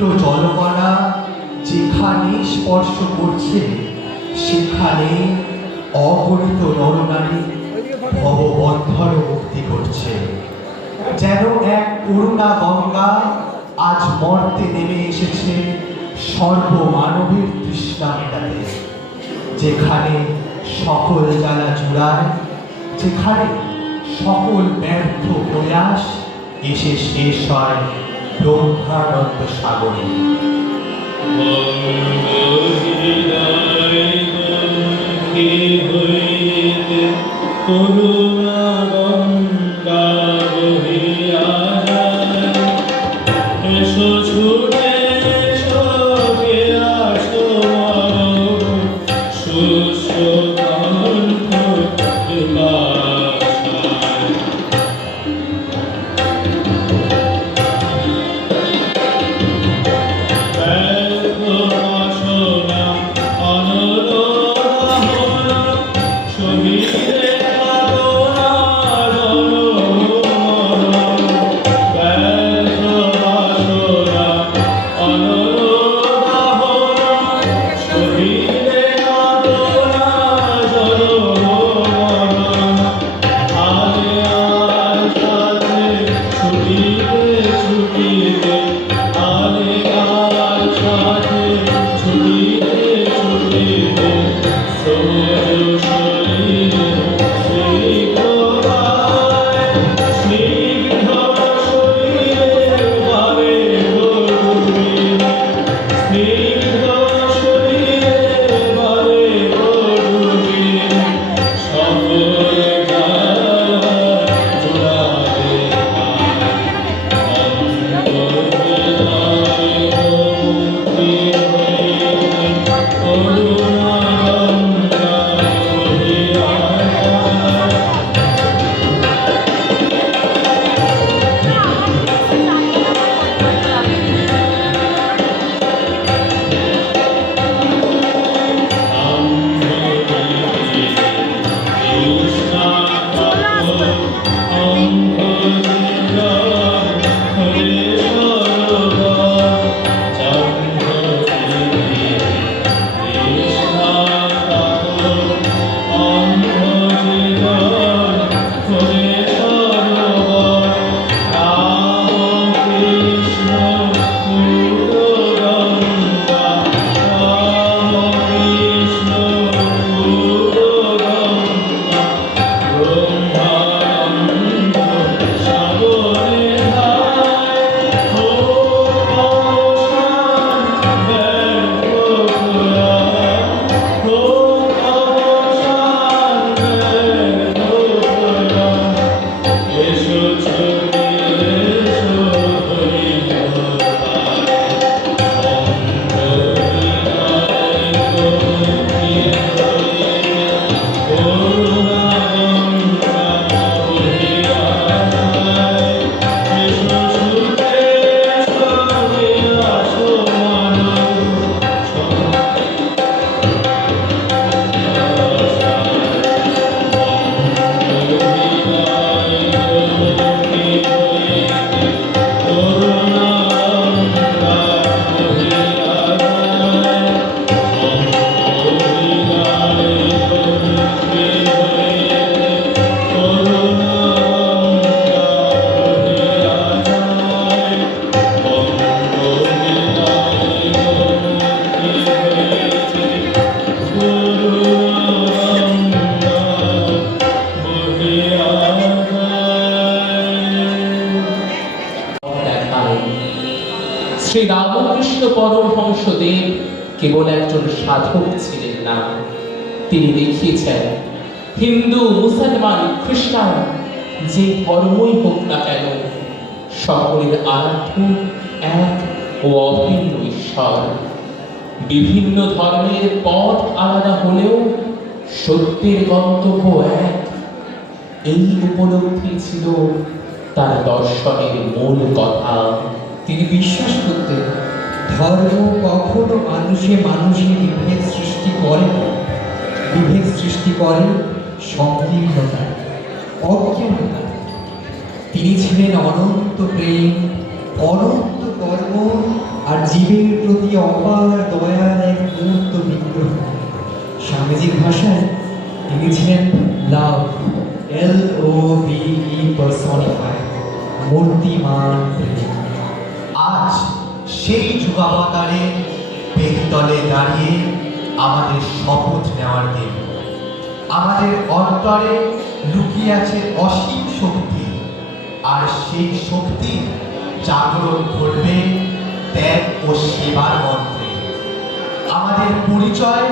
পবিত্র জলকণা যেখানে স্পর্শ করছে সেখানে অগণিত নরনারী ভববন্ধন মুক্তি করছে। যেন এক করুণা গঙ্গা আজ মর্তে নেমে এসেছে সর্বমানবের তৃষ্ণা মেটাতে। যেখানে সকল জ্বালা জুড়ায়, যেখানে সকল ব্যর্থ প্রয়াস এসে শেষ হয় ব্রহ্মানন্দ সাগরে। শ্রী রামকৃষ্ণ পরমহংসদেব কেবল একজন সাধক ছিলেন না, তিনি দেখিয়েছেন হিন্দু, মুসলমান, খ্রিস্টান যে ধর্মই হোক না কেন, সকলের আরাধ্য এক ও অভিন্ন ঈশ্বর। বিভিন্ন ধর্মের পথ আলাদা হলেও সত্যের গন্তব্য এক। এই উপলব্ধি ছিল তার দর্শনের মূল কথা। তিনি বিশ্বাস করতেন ধর্ম কখনো মানুষে মানুষে বিভেদ সৃষ্টি করে না, বিভেদ সৃষ্টি করে সংকীর্ণতা, অজ্ঞানতা। তিনি ছিলেন অনন্ত প্রেম, অনন্ত কর্ম আর জীবের প্রতি অপার দয়ার এক মূর্ত বিগ্রহ। স্বামীজির ভাষায় তিনি ছিলেন লাভ, LOVE পার্সনিফাইড, মূর্তিমান প্রেম। আজ সেই যুগাবতারে বেদিতলে দাঁড়িয়ে আমাদের শপথ নেওয়ার দিন। আমাদের অন্তরে লুকিয়ে আছে অসীম শক্তি, আর সেই শক্তি জাগরণ করবে ত্যাগ ও সেবার মন্ত্রে। আমাদের পরিচয়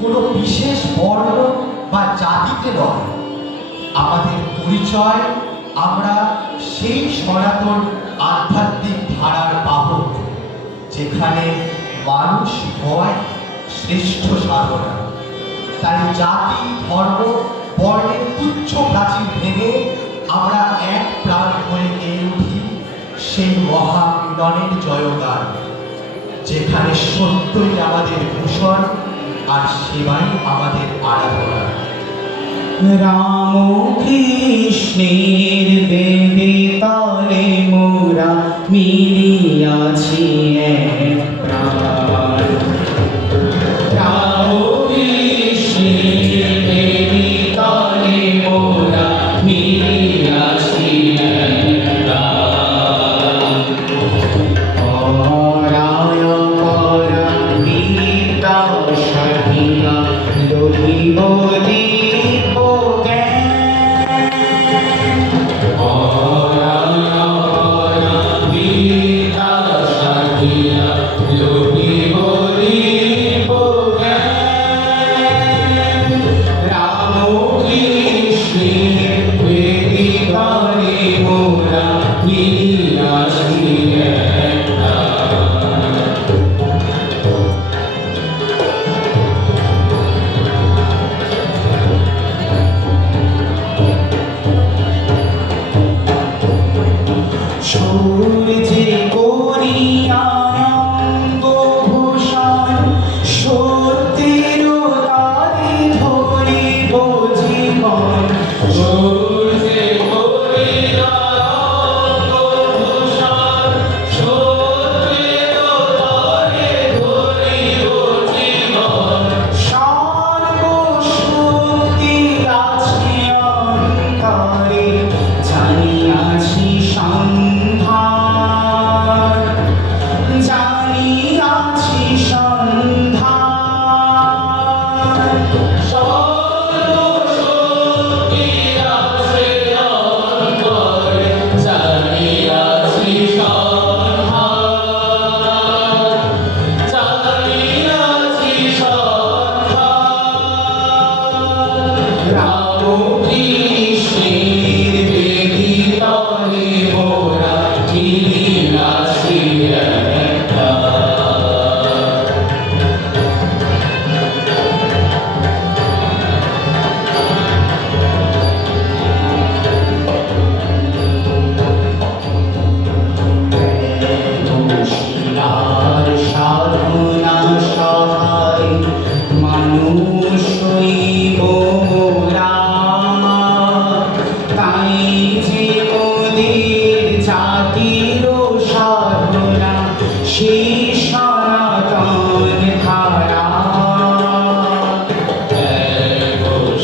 কোনো বিশেষ বর্ণ বা জাতিতে নয়, আমাদের পরিচয় আমরা সেই সনাতন আধ্যাত্মিক ধারার বাহক, যেখানে মানুষ হয় শ্রেষ্ঠ সাধনা। তাই জাতি, ধর্ম, বর্ণের তুচ্ছ প্রাচীর ভেঙে আমরা এক প্রাণ হয়ে গেয়ে উঠি সেই মহামিলনের জয়গান, যেখানে সত্যই আমাদের ভূষণ আর সেবাই আমাদের আরাধনা। রাম কৃষ্ণের বেদে তলে মোরা মিলিয়াছি এক প্রাণ। রাম কৃষ্ণের বেদে তলে মোরা মিলিয়াছি এক প্রাণ। পরায় পরাবিতা সখিয়া লোহিব দীপ জ্ঞান। পরায় পরাবিতা সখিয়া লোহিব দীপ জ্ঞান। রাম কৃষ্ণের বেদে তলে মোরা মিলিয়াছি এক প্রাণ। সূর্যে করিয়ানন্দ ভূষণ সত্যের তারে ধরিব জীবন। সূর্যে করিয়ানন্দ ভূষণ সত্যের তারে ধরিব জীবন। সর্বশক্তি আছে অন্তরে জানিয়াছি সন্ধান। জানিয়াছি সন্ধান। সর্বশক্তি আছে অন্তরে জানিয়াছি সন্ধান। জানিয়াছি সন্ধান। রাম কৃষ্ণের বেদে তলে মোরা মিলিয়াছি এক প্রাণ। শিলার সাধনা সহায় মানুষ হইব মোরা। তাই যে মোদের জাতির সাধনা সেই সনাতন ধারা।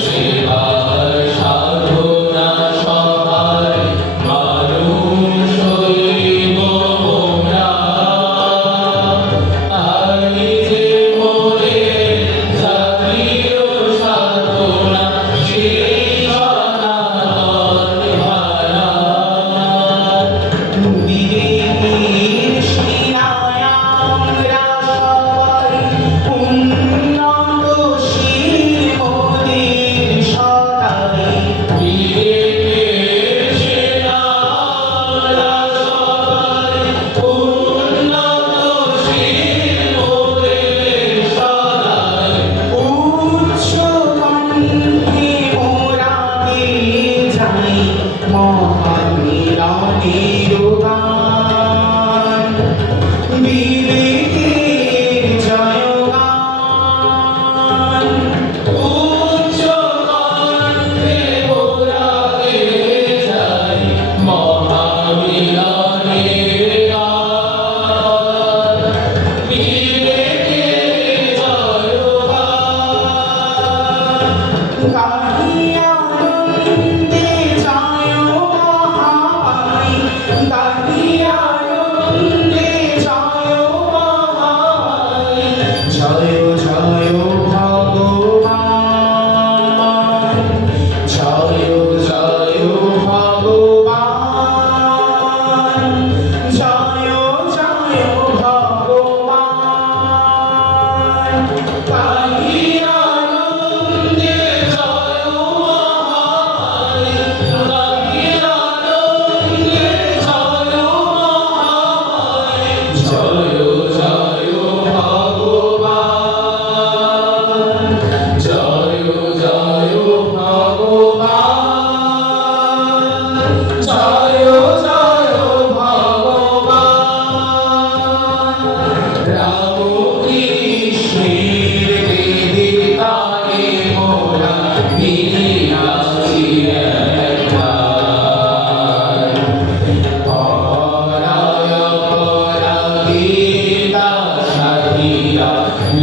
সেবার সাধনা সহায় মানুষ হইব মোরা।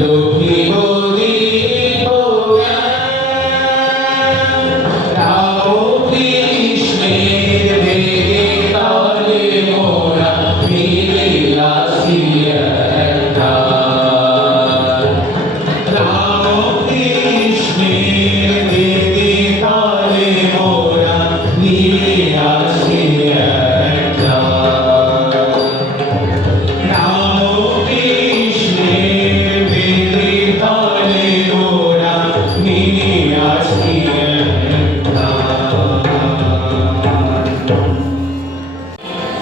লক্ষ্মী প্রদীপ রাম কৃষ্ণের বেগে তালে মোরা ফিরে আসি একবার। রাম কৃষ্ণের বেগে তালে মোরা ফিরে আসি একবার। রাম কৃষ্ণের বেগে তালে মোরা ফিরে আসি একবার।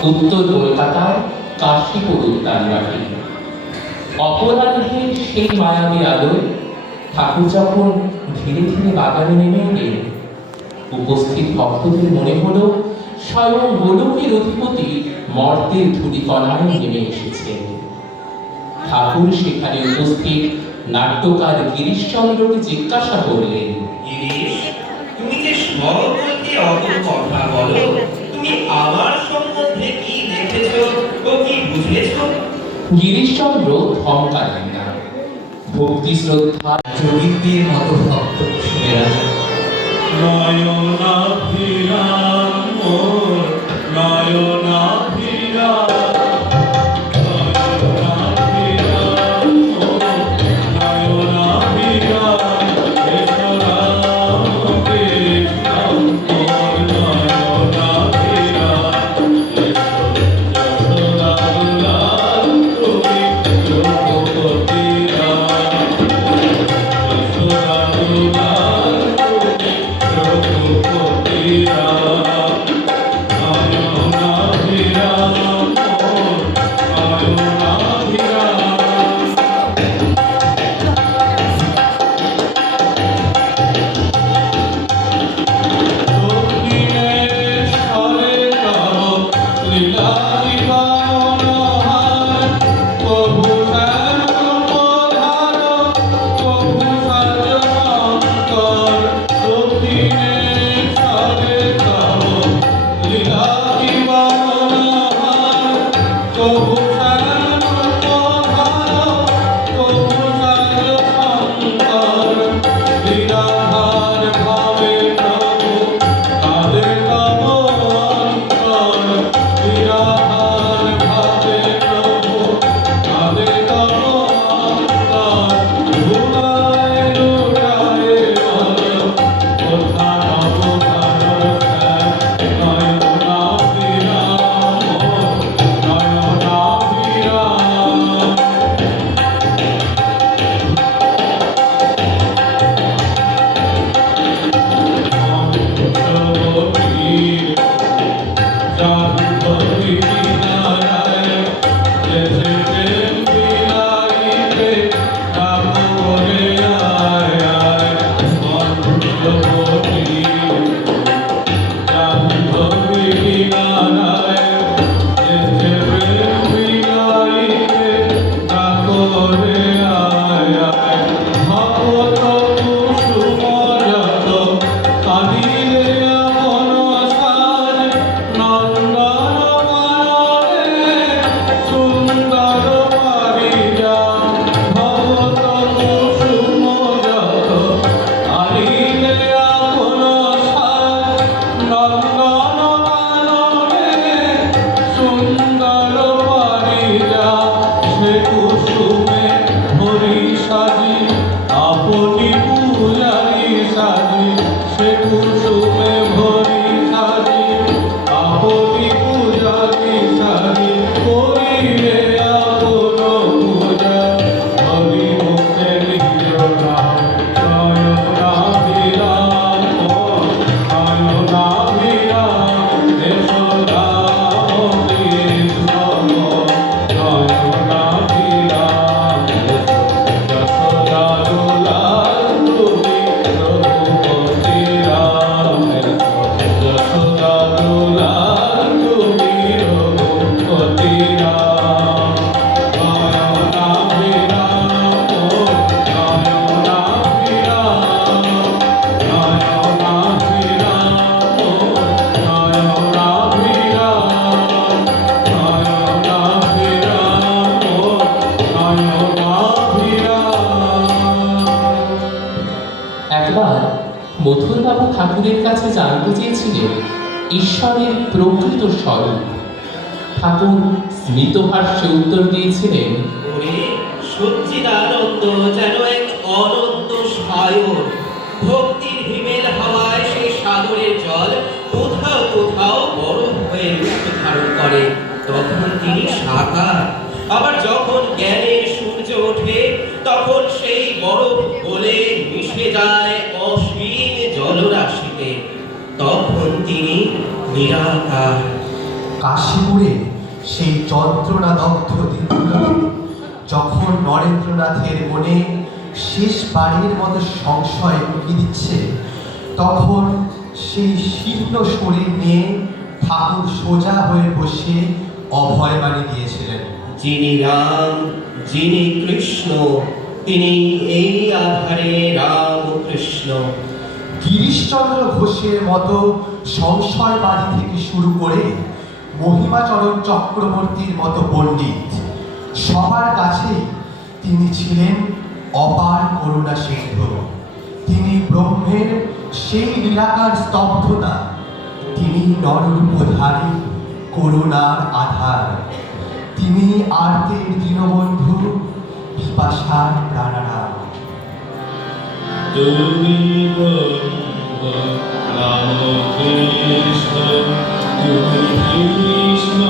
উত্তর কলকাতার কাশীপুর উদ্যানবাটি। অপরাহ্নের সেই মায়াবী আলোয় ঠাকুর যখন ধীরে ধীরে বাগানে নেমে এলেন, উপস্থিত ভক্তদের মনে হলো স্বয়ং গোলকের অধিপতি মর্তের ধূলিকণায় নেমে এসেছেন। ঠাকুর সেখানে উপস্থিত নাট্যকার গিরিশচন্দ্রকে জিজ্ঞাসা করলেন, গিরিশ, তুমি যে সর্বকে অত কথা বলো, তুমি আমার সম্বন্ধে কি দেখেছ ও কি বুঝেছ? গিরিশচন্দ্র ধমকালেন না, ভক্তি শ্রদ্ধা যোগীদের মতো ভক্ত কুসুমেরা নয়নাভিরাম মোর নয়নাভিরাম নয়নাভিরাম মোর নয়নাভিরাম কৃষ্ণ রাম কৃষ্ণ মোর নয়নাভিরাম যশোদা দুলাল তুমি রঘুপতি রাম যশোদা দুলাল রঘুপতি রাম নয়নাভিরাম মথুরবাবু ঠাকুরের কাছে জানতে চেয়েছিলেন ঈশ্বরের প্রকৃত স্বরূপ। ঠাকুর স্মিতহাস্যে উত্তর দিয়েছিলেন, ওরে সচ্চিদানন্দ যেন এক অনন্ত সায়র। ভক্তির হিমেল হাওয়ায় সেই সাগরের জল কোথাও কোথাও বরফ হয়ে রূপ ধারণ করে, তখন তিনি সাকার। আবার যখন জ্ঞানের সূর্য ওঠে তখন সেই বরফ গলে মিশে যায় অসীম জলরাশিতে, তখন তিনি নিরাকার। কাশীপুরে সেই যন্ত্রণাদগ্ধ দিনগুলোতে যখন নরেন্দ্রনাথের মনে শেষবারের মতো সংশয় ঢুকিয়ে দিচ্ছে, তখন সেই শীর্ণ শরীর নিয়ে ঠাকুর সোজা হয়ে বসে অভয়বাণী দিয়েছিলেন। যিনি রাম, যিনি কৃষ্ণ, তিনি এই আধারে রামকৃষ্ণ। গিরিশচন্দ্র ঘোষের মতো সংশয়বাদী থেকে শুরু করে মহিমাচরণ চক্রবর্তীর মতো পণ্ডিত, সবার কাছেই তিনি ছিলেন অপার করুণা সিন্ধু। তিনি ব্রহ্মের সেই নিরাকার স্তব্ধতা, তিনি নররূপধারী করুণার আধার, তিনি আর্তের দীনবন্ধু, পিপাসার প্রাণারাম। তুমি ব্রহ্ম রাম কৃষ্ণ, তুমি কৃষ্ণ,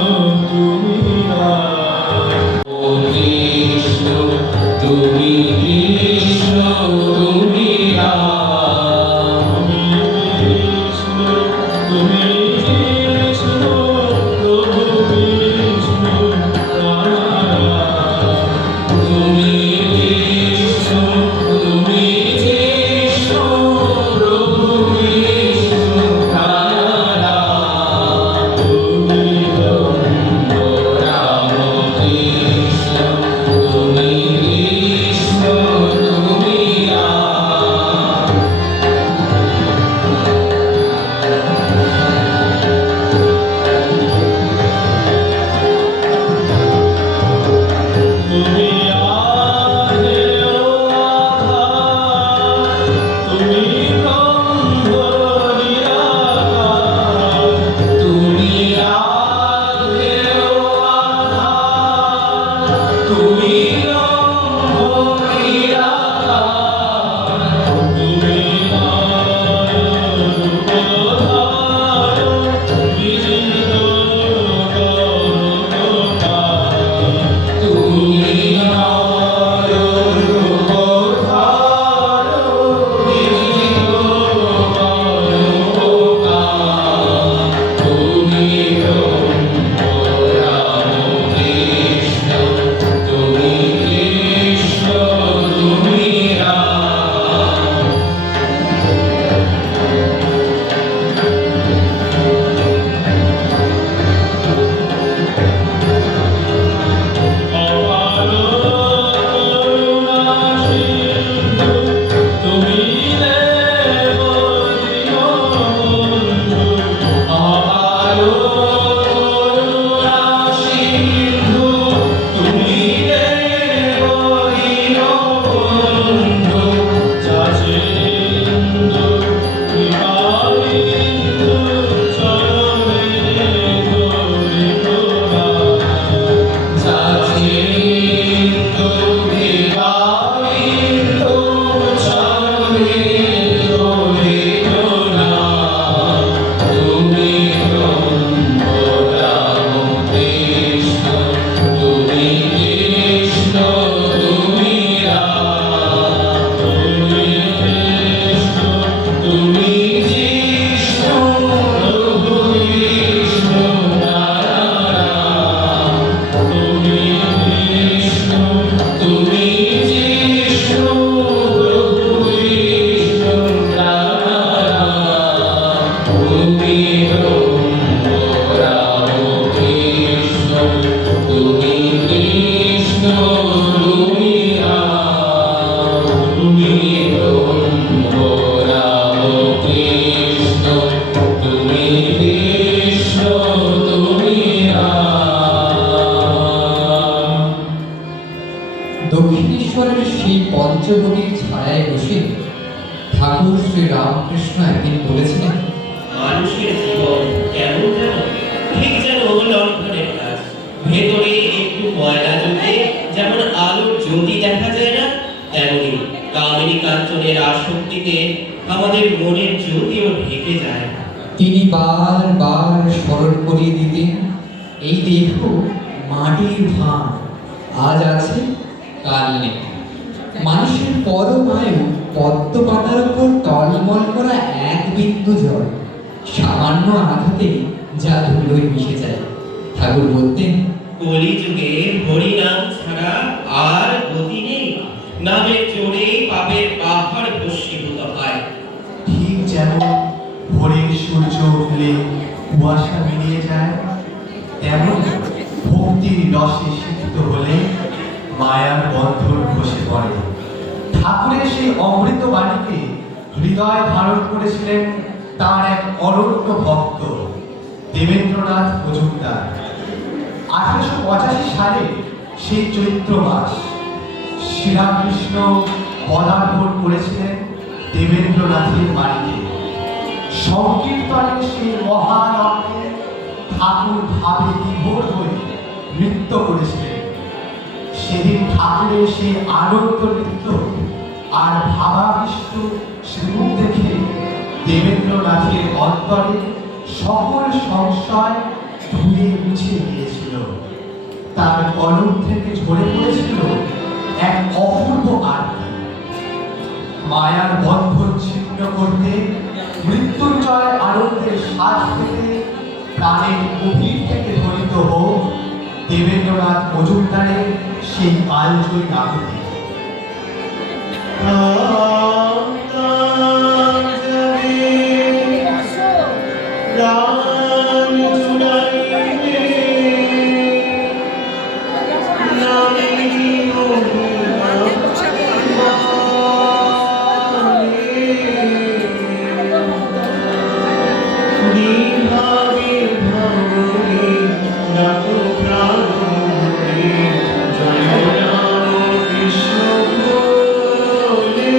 তুমি রাম। ও কৃষ্ণ তুমি কৃষ্ণ তুমি রাম, তুমি কৃষ্ণ, তুমি কৃষ্ণ, প্রভু কৃষ্ণ, রাম। তুমি কৃষ্ণ তুমি কৃষ্ণ প্রভু কৃষ্ণ রাম। তুমি ব্রহ্ম রাম কৃষ্ণ তুমি কৃষ্ণ তুমি রাম। তুমি আগে ও আধার, তুমি ব্রহ্ম নিরাকার। তুমি আগে ও আধার, তুমি ব্রহ্ম নিরাকার। তুমি রূপধার, বিজিত করুণাকার। তুমি রূপধার বিজিত করুণাকার। তুমি ব্রহ্ম রাম কৃষ্ণ তুমি কৃষ্ণ তুমি রাম। অপার করুণা সিন্ধু, তুমি দেব দীনবন্ধু। অপার করুণা সিন্ধু, তুমি দেব দীনবন্ধু। চাচিন্দু কৃপাবিন্দু, চরণে ধরি প্রণাম। চাচিন্দু কৃপাবিন্দু, চরণে ধরি প্রণাম। তুমি ব্রহ্ম রাম কৃষ্ণ তুমি কৃষ্ণ তুমি রাম। তুমি কৃষ্ণ, তুমি কৃষ্ণ প্রভু কৃষ্ণ রাম। তুমি কৃষ্ণ, তুমি কৃষ্ণ প্রভু কৃষ্ণ রাম। তুমি ব্রহ্ম রাম কৃষ্ণ তুমি কৃষ্ণ তুমি রাম। তুমি ব্রহ্ম রাম কৃষ্ণ তুমি কৃষ্ণ তুমি রাম। দক্ষিণেশ্বরের সেই পঞ্চবটির ছায়ায় বসে ঠাকুর শ্রী রামকৃষ্ণ একদিন বলেছিলেন, মানুষের জীবন কেমন যেন ঠিক যেন লণ্ঠনের কাজ, ভেতরে একটু ময়লা জমে যেমন আলোর জ্যোতি দেখা যায় না, তেমনি কামিনী কাঞ্চনের আসক্তিতে আমাদের মনের জ্যোতিও ঢেকে যায়। তিনি বারবার স্মরণ করিয়ে দিতেন, এই দেহ মাটির ভাঁড়, আজ আছে কাল নেই। মানুষের পরমায়ু পদ্ম পাতার উপর টলমল করা এক বিন্দু জল, সামান্য আঘাতে যা ধুলোয় মিশে যায়। ঠাকুর বলতেন, কলিযুগে হরিনাম ছাড়া আর গতি নেই, নামের জোরে পাপের পাহাড় ভস্মীভূত হয়। ঠিক যেমন ভোরের সূর্য উঠলে কুয়াশা মিলিয়ে যায়, তেমন ভক্তির রসে সিক্ত হলে মায়ার বন্ধন খসে পড়ে। ঠাকুরের সেই অমৃত বাণীকে হৃদয় ধারণ করেছিলেন তার এক অনন্য ভক্ত দেবেন্দ্রনাথ মজুমদার। 1885 সালে সেই চৈত্র মাস শ্রীরামকৃষ্ণ পদার্পণ করেছিলেন দেবেন্দ্রনাথের বাড়িতে। সংকীর্তনের সেই মহানন্দে ঠাকুর ভাবে বিভোর হয়ে নৃত্য করেছিলেন। সেদিন ঠাকুরের সেই আনন্দ নৃত্য আর ভাবাবিষ্ট শ্রীমুখ দেখে দেবেন্দ্রনাথের অন্তরে সকল সংশয় ধুয়ে মুছে গিয়েছিল। তার কলম থেকে ঝরে পড়েছিল এক অপূর্ব আরতি। মায়ার বন্ধন ছিন্ন করতে, মৃত্যুঞ্জয় আনন্দের শ্বাস পেতে প্রাণের গভীর থেকে ধ্বনিত হোক দেবেন্দ্রনাথ মজুমদারের সেই কালজয়ী আকুতি। জয় রাম কৃষ্ণ বলে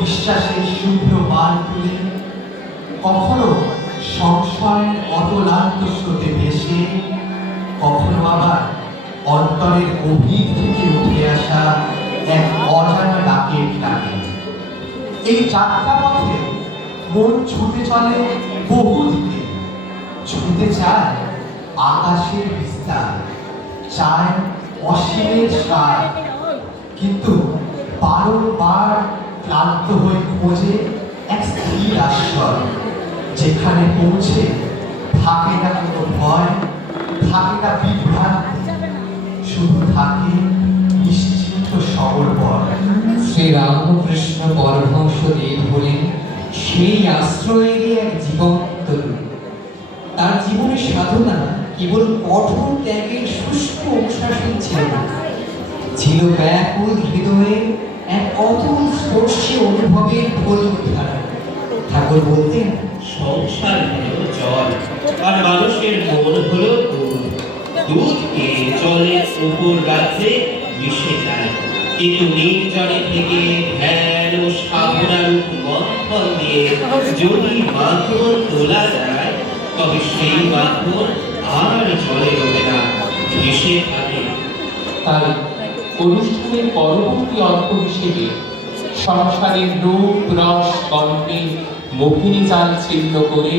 বিশ্বাসের শুভ্র বার তুলে, কখনো সংশয়ের অতলান্ত স্রোতে ভেসে, কখনো আবার অন্তরের গভীর থেকে উঠে আসা এক অজানা ডাকের ডাকে। এই যাত্রা পথে মন ছুটে চলে বহু দিকে, ছুটে চায় আকাশের বিস্তার, চায় অসীমের সার, কিন্তু বারংবার ক্লান্ত হয়ে খোঁজে এক স্থির আশ্রয়, যেখানে পৌঁছে থাকে না কোনো ভয়, থাকে না বিভ্রান্তি, শুধু থাকে নিশ্চিন্ত সমর্পণ। শ্রীরামকৃষ্ণ পরমহংসদেব হলেন সেই আশ্রয়েরই এক জীবন্ত রূপ। তার জীবনের সাধনা কেবল কঠোর ত্যাগের শুষ্ক অনুশাসন ছিল না, ছিল ব্যাকুল হৃদয়ে এক অতুল স্পর্শী অনুভবের ফলধারা। ঠাকুর বলতেন, সংসার হলো জল আর মানুষের মন হলো দুধ। দুধকে জলের উপর রাখলে মিশে যায়, কিন্তু নির্জনে থেকে ধ্যান ও সাধনার মন্থন দিয়ে যদি মাখন তোলা যায়, তবে সেই মাখন আর জলে রবে না, ভেসে থাকে। তাই অনুষ্ঠানের পরবর্তী অর্থ হিসেবে সংসারের রূপ রস গল্পে মোহিনী জাল ছিন্ন করে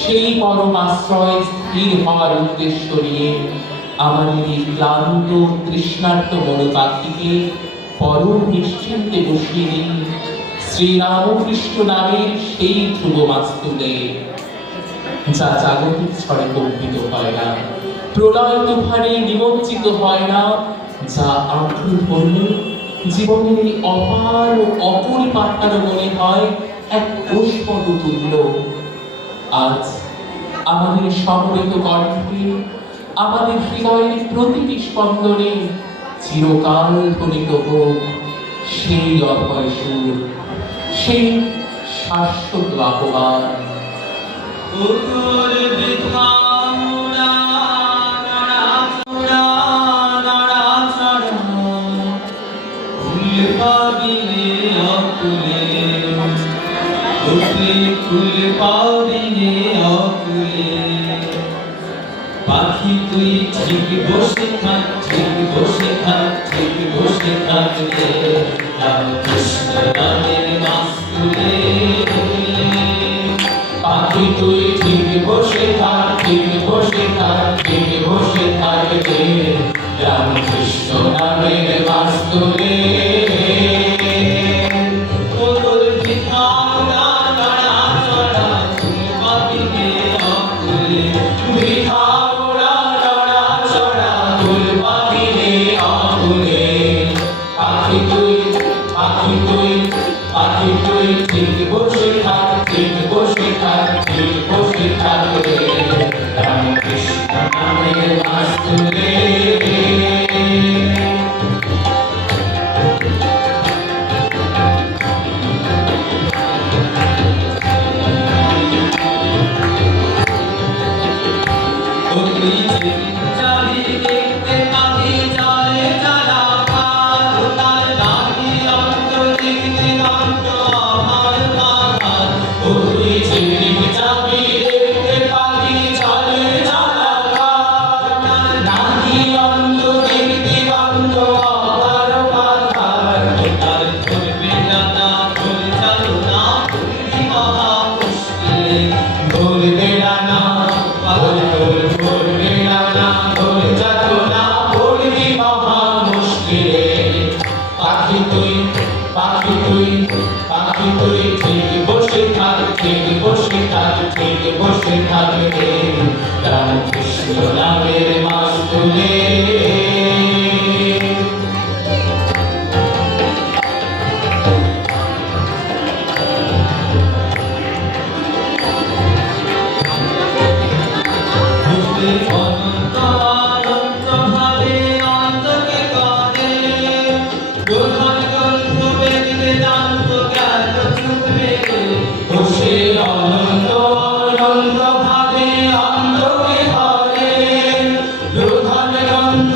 সেই পরম আশ্রয় স্থির হওয়ার উদ্দেশ্য নিয়ে আমাদের এই ক্লান্ত তৃষ্ণার্ত মনোপাখিকে পরম নিশ্চিন্তে বসিয়ে দিই শ্রীরামকৃষ্ণ নামের সেই ধ্রুব মাস্তুলে, যা জাগতিক ঝড়ে কম্পিত হয় না, প্রলয় তুফানে নিমজ্জিত হয় না, যা আঁকড়ে ধরলে জীবনের এই অপার ও অপরিপাটানো মনে হয় এক পুষ্পদ তুল্য। আজ আমাদের সমবেত কণ্ঠে, আমাদের হৃদয়ের প্রতিটি স্পন্দনে চিরকাল ধ্বনিত হোক সেই অভয় সুর, সেই শাশ্বত আহ্বান। পুকুর বৃথা মুড়া নড়াচড়া নড়াচড়া, ফুল পাবিলে অকুলে, ওকে ফুল পাবিলে অকুলে। পাখি তুই ঠিক বসে থাক, ঠিক বসে থাক, ঠিক বসে থাক রে, রামকৃষ্ণ নামের মাস্তুলে। পাখি তুই ঠিক বসে থাক, ঠিক বসে থাক, ঠিক বসে থাক রে, রামকৃষ্ণ নামের মাস্তুলে। পুকুর বৃথা মুড়া নড়াচড়া, ফুল পাবিলে অকুলে। বৃথা মুড়া নড়াচড়া, ফুল পাবিলে অকুলে। পাখি তুই, পাখি তুই, পাখি তুই ঠিক বসে থাক, ঠিক বসে থাক, ঠিক বসে থাক রে, রামকৃষ্ণ নামের মাস্তুলে। পাখি তুই, পাখি তুই, পাখি তুই ঠিক বসে থাক, ঠিক বসে থাক, ঠিক বসে থাক রে, রামকৃষ্ণ নামের মাস্তুলে। অনন্ত অনন্ত ভাবে অন্তকে করে, প্রধান গ্রন্থ বেদ বেদান্ত জ্ঞান চুপবে, বসে অনন্ত অনন্ত ভাবে অন্তকে করে, প্রধান গ্রন্থ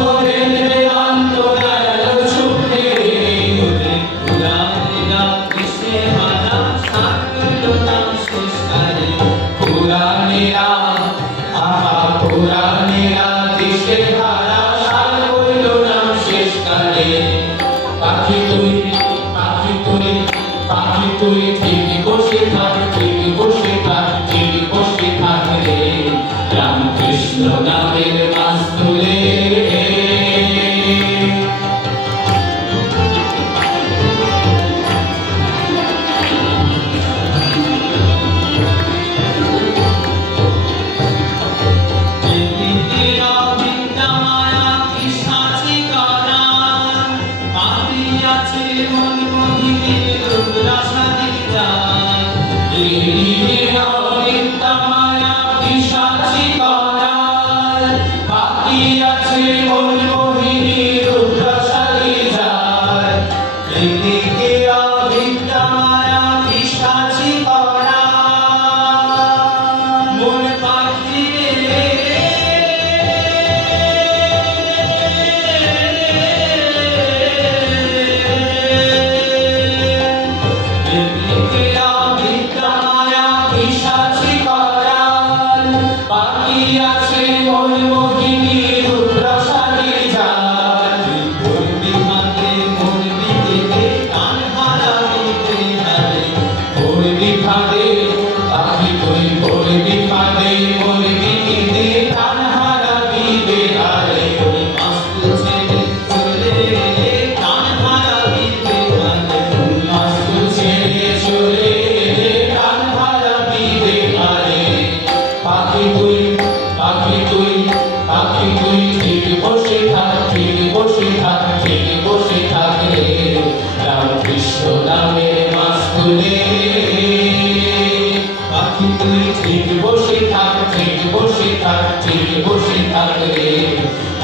পাখি তুই ঠিক বসে থাক, ঠিক বসে থাক, ঠিক বসে থাক রে, রামকৃষ্ণ নামের মাছ তুলে।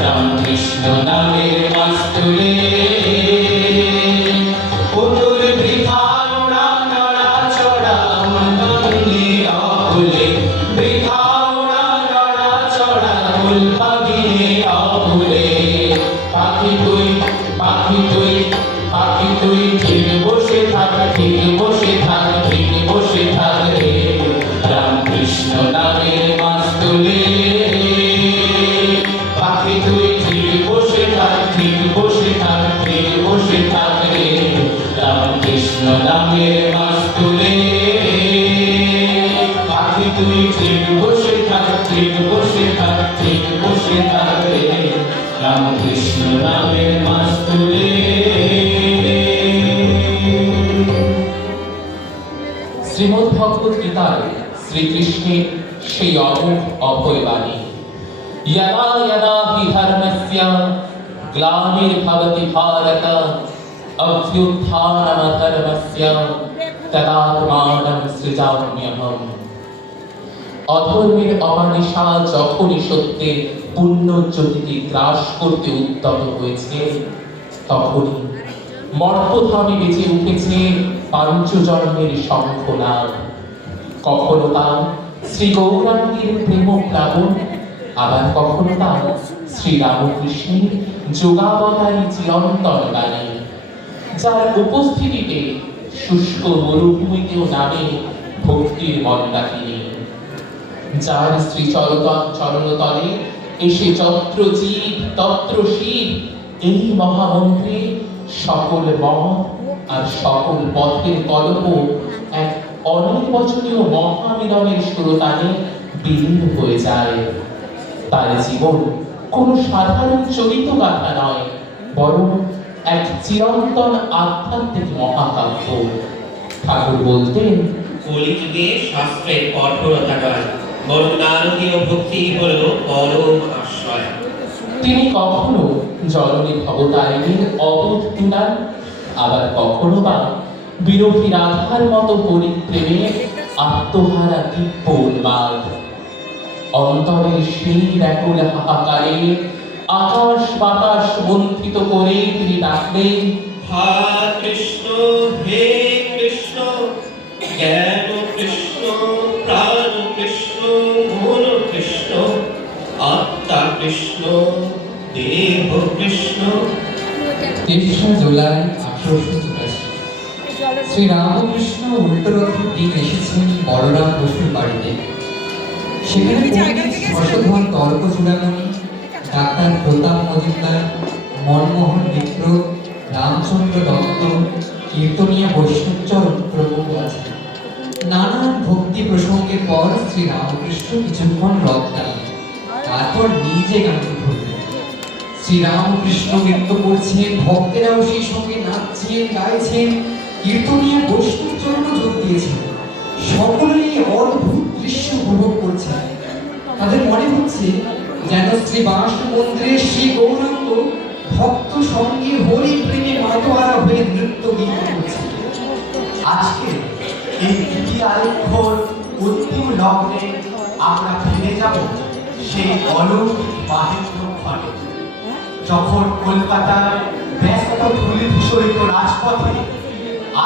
রামকৃষ্ণ নামের মাছ তুলে, পুতুল বৃথা ওড়া নড়া চড়া মন্দনে অভুলে, বৃথা ওড়া নড়া চড়া ফুল পাগিয়ে অভুলে। পাখি তুই, পাখি তুই, পাখি তুই ঠিক বসে থাক, ঠিক বসে থাক, ঠিক বসে থাক রে, রামকৃষ্ণ নামের মাছ তুলে। পাখি তুই ঠিক বসে থাক, ঠিক বসে থাক, ঠিক বসে থাক রে, রামকৃষ্ণ নামের মাছ তুলে। পাখি তুই ঠিক বসে থাক, ঠিক বসে থাক, ঠিক বসে থাক রে, রামকৃষ্ণ নামের মাছ তুলে। শ্রীমদ্ ভগবত গীতায় শ্রীকৃষ্ণের সেই অমোঘ অভয় বাণী, यदा यदा हि धर्मस्य ग्लानिर्भवति भारत अभ्युत्थानमधर्मस्य तदात्मानं सृजाम्यहम्। অধর্মের অমানিশা যখনই সত্যের পুণ্য জ্যোতিকে গ্রাস করতে উদ্যত হয়েছে, তখনই মর্তধামে বেঁচে উঠেছে পাঞ্চজন্মের শঙ্খনাদ। কখনো তা শ্রী গৌরাঙ্গের প্রেম প্লাবন, আবার কখনো তা শ্রীরামকৃষ্ণের যোগাবতারী চিরন্তন গানে, যার উপস্থিতিতে শুষ্ক মরুভূমিতেও নামে ভক্তির মন্দাকিনী, যার চরণতলে এসে যত্র জীব তত্র শিব, এই মহামন্ত্রে সকল মত আর সকল পথের কল্প এক অনির্বচনীয় মহামিলনের সুরতানে বিলীন হয়ে যায়। তার জীবন কোনো সাধারণ চরিত গাথা নয়, বরং এক চিরন্তন আধ্যাত্মিক মহাকাব্য। ঠাকুর বলতেন, কলিযুগে শাস্ত্রের কঠোরতা নয়, বরং নারদীয় ভক্তি হলো পরম আশ্রয়। তিনি কখনো জননী ভবতারিণীর অবোধ তুলান, আবার কখনো বা বিরোধী রাধার মতো পরিপ্রেমে আত্মহারা দিব্য উন্মাদ। অন্তরের সেই ব্যাকুল হাহাকারে আকাশ বাতাস মন্থিত করে তিনি ডাকলেন, হা কৃষ্ণ, হে কৃষ্ণ, জ্ঞান কৃষ্ণ, প্রাণ কৃষ্ণ, মন কৃষ্ণ, আত্মা কৃষ্ণ, দেহ কৃষ্ণ। 23 জুলাই 1884 শ্রী রামকৃষ্ণ উল্টোরথের দিন এসেছেন বড়রাম বসুর বাড়িতে। সেখানে হর্ষধ্বন তর্ক চূড়ামণি, ডাক্তার প্রতাপ মজুমদার, মনমোহন মিত্র, রামচন্দ্র দত্ত, কীর্তনিয়া বৈষ্ণবচরণ পর শ্রীরামকৃষ্ণ কিছুক্ষণ রব টানলেন, তারপর নিজে গানটি ধরলেন। শ্রীরামকৃষ্ণ নৃত্য করছেন, ভক্তেরাও সেই সঙ্গে নাচছেন, গাইছেন, কীর্তনীয় বৈষ্ণব জন্য যোগ দিয়েছেন। সকলেই এই অদ্ভুত দৃশ্য উপভোগ করছেন। তাদের মনে হচ্ছে যেন শ্রীবাস মন্দিরে শ্রী গৌরাঙ্গ ভক্ত সঙ্গে হরি প্রেমে মাতোয়ারা হয়ে নৃত্য গীত করছে। আজকে এই দ্বিতীয় আলেখ্যর অন্তিম লগ্নে আমরা ফিরে যাব সেই অলৌকিক মাহেন্দ্রক্ষণে, যখন কলকাতার ব্যস্ত ধূলিধূসরিত রাজপথে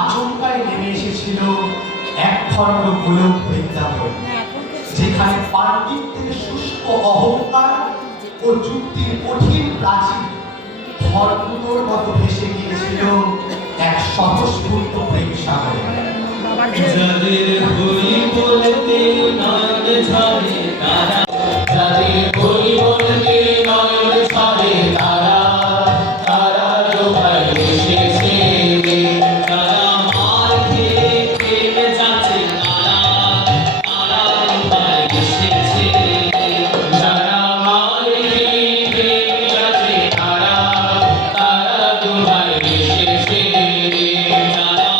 আচমকায় নেমে এসেছিল এক খণ্ড গোলক বৃন্দাবন, যেখানে পাণ্ডিত্যের শুষ্ক অহংকার ও যুক্তির কঠিন প্রাচীর ধর্মুটোর মতো ভেসে গিয়েছিল এক স্বতঃস্ফূর্ত প্রেম সাগরে। যাদের বই বলতে নয়ন ঝরে তারা, যাদের বই বলতে নয়ন ঝরে তারা, তারা দোহাই এসেছে, তারা মার খেয়ে প্রেমে যাচ্ছে তারা, তারা দোহাই এসেছে, যারা মার খেয়ে প্রেমে যাচ্ছে তারা, তারা দোহাই এসেছে, যারা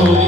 ভরে